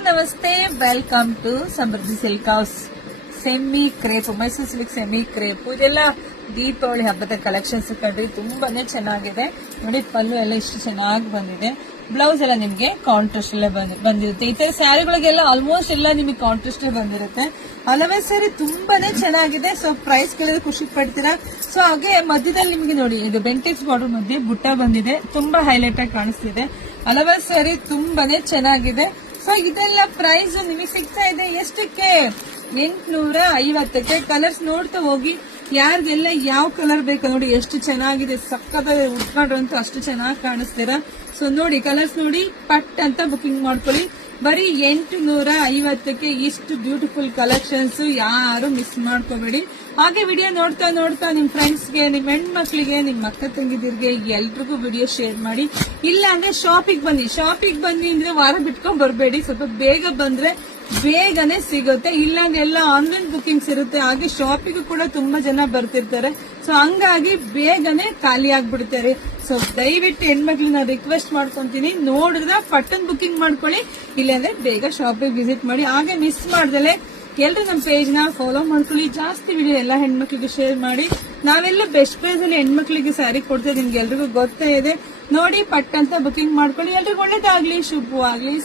ನಮಸ್ತೆ, welcome to Samriddhi silk house. Semi crepe, Mysore silk semi crepe ಇದೆಲ್ಲ ದೀಪಾವಳಿ ಹಬ್ಬದ ಕಲೆಕ್ಷನ್ಸ್ ಕಂಡ್ರಿ. ತುಂಬಾನೇ ಚೆನ್ನಾಗಿದೆ ನೋಡಿ. ಪಲ್ಲು ಎಲ್ಲ ಇಷ್ಟು ಚೆನ್ನಾಗಿ ಬಂದಿದೆ. ಬ್ಲೌಸ್ ಎಲ್ಲ ನಿಮ್ಗೆ ಕಾಂಟ್ರಾಸ್ಟ್ ಎಲ್ಲ ಬಂದಿರುತ್ತೆ. ಈ ತರ ಸ್ಯಾರಿಗಳಿಗೆಲ್ಲ ಆಲ್ಮೋಸ್ಟ್ ಎಲ್ಲ ನಿಮಗೆ ಕಾಂಟ್ರಾಸ್ಟ್ ಬಂದಿರುತ್ತೆ. ಅಲವೇ ಸ್ಯಾರಿ ತುಂಬಾನೇ ಚೆನ್ನಾಗಿದೆ. ಸೊ ಪ್ರೈಸ್ ಕೇಳಿದ್ರೆ ಖುಷಿ ಪಡ್ತೀರಾ. ಸೊ ಹಾಗೆ ಮಧ್ಯದಲ್ಲಿ ನಿಮಗೆ ನೋಡಿ, ಇದು ಬೆಂಟೆಕ್ಸ್ ಬಾರ್ಡರ್ ಮಧ್ಯೆ ಬುಟ್ಟ ಬಂದಿದೆ. ತುಂಬಾ ಹೈಲೈಟ್ ಆಗಿ ಕಾಣಿಸ್ತಿದೆ. ಅಲವೇ ಸ್ಯಾರಿ ತುಂಬಾನೇ ಚೆನ್ನಾಗಿದೆ. ಸೊ ಇದೆಲ್ಲ ಪ್ರೈಸ್ ನಿಮಗೆ ಸಿಗ್ತಾ ಇದೆ ಎಷ್ಟಕ್ಕೆ? 850ಕ್ಕೆ. ಕಲರ್ಸ್ ನೋಡ್ತಾ ಹೋಗಿ, ಯಾರಿಗೆಲ್ಲ ಯಾವ ಕಲರ್ ಬೇಕು ನೋಡಿ. ಎಷ್ಟು ಚೆನ್ನಾಗಿದೆ, ಸಕ್ಕತ್ತಾಗಿ ಉಟ್ಕೊಂಡ್ರಂತೂ ಅಷ್ಟು ಚೆನ್ನಾಗಿ ಕಾಣಿಸ್ತೀರಾ. ಸೊ ನೋಡಿ, ಕಲರ್ಸ್ ನೋಡಿ, ಪಟ್ ಅಂತ ಬುಕಿಂಗ್ ಮಾಡ್ಕೊಳ್ಳಿ. ಬರೀ 850ಕ್ಕೆ ಇಷ್ಟು ಬ್ಯೂಟಿಫುಲ್ ಕಲೆಕ್ಷನ್ಸ್. ಯಾರು ಮಿಸ್ ಮಾಡ್ಕೋಬೇಡಿ. ಹಾಗೆ ವಿಡಿಯೋ ನೋಡ್ತಾ ನೋಡ್ತಾ ನಿಮ್ ಫ್ರೆಂಡ್ಸ್ಗೆ, ನಿಮ್ ಹೆಣ್ಮಕ್ಳಿಗೆ, ನಿಮ್ ಅಕ್ಕ ತಂಗಿದಿರ್ಗೆ ಎಲ್ರಿಗೂ ವಿಡಿಯೋ ಶೇರ್ ಮಾಡಿ. ಇಲ್ಲ ಅಂದ್ರೆ ಶಾಪಿಗೆ ಬನ್ನಿ ಅಂದ್ರೆ ವಾರ ಬಿಟ್ಕೊಂಡ್ ಬರ್ಬೇಡಿ. ಸ್ವಲ್ಪ ಬೇಗ ಬಂದ್ರೆ ಬೇಗನೆ ಸಿಗುತ್ತೆ. ಇಲ್ಲಾಂದ್ರೆ ಎಲ್ಲ ಆನ್ಲೈನ್ ಬುಕಿಂಗ್ಸ್ ಇರುತ್ತೆ. ಹಾಗೆ ಶಾಪಿಗೂ ಕೂಡ ತುಂಬಾ ಜನ ಬರ್ತಿರ್ತಾರೆ. ಸೊ ಹಂಗಾಗಿ ಬೇಗನೆ ಖಾಲಿ ಆಗ್ಬಿಡ್ತಾರೆ. ಸೊ ದಯವಿಟ್ಟು ಹೆಣ್ಮಕ್ಳನ್ನ ರಿಕ್ವೆಸ್ಟ್ ಮಾಡ್ಕೊಂತೀನಿ, ನೋಡಿದ್ರೆ ಪಟ್ಟನ್ ಬುಕಿಂಗ್ ಮಾಡ್ಕೊಳ್ಳಿ. ಇಲ್ಲಾಂದ್ರೆ ಬೇಗ ಶಾಪಿಗೆ ವಿಸಿಟ್ ಮಾಡಿ. ಹಾಗೆ ಮಿಸ್ ಮಾಡ್ದಲೆ ಎಲ್ರು ನಮ್ಮ ಪೇಜ್ ನ ಫಾಲೋ ಮಾಡ್ಕೊಳ್ಳಿ. ಜಾಸ್ತಿ ವಿಡಿಯೋ ಎಲ್ಲ ಹೆಣ್ಮಕ್ಳಿಗೆ ಶೇರ್ ಮಾಡಿ. ನಾವೆಲ್ಲ ಬೆಸ್ಟ್ ಪ್ರೈಸ್ ಅಲ್ಲಿ ಹೆಣ್ಮಕ್ಳಿಗೆ ಸ್ಯಾರಿ ಕೊಡ್ತೇವೆ, ನಿಮ್ಗೆ ಎಲ್ರಿಗೂ ಗೊತ್ತೇ ಇದೆ. ನೋಡಿ, ಪಟ್ ಅಂತ ಬುಕಿಂಗ್ ಮಾಡ್ಕೊಳ್ಳಿ. ಎಲ್ರಿಗೂ ಒಳ್ಳೇದಾಗ್ಲಿ, ಶುಭವಾಗ್ಲಿ.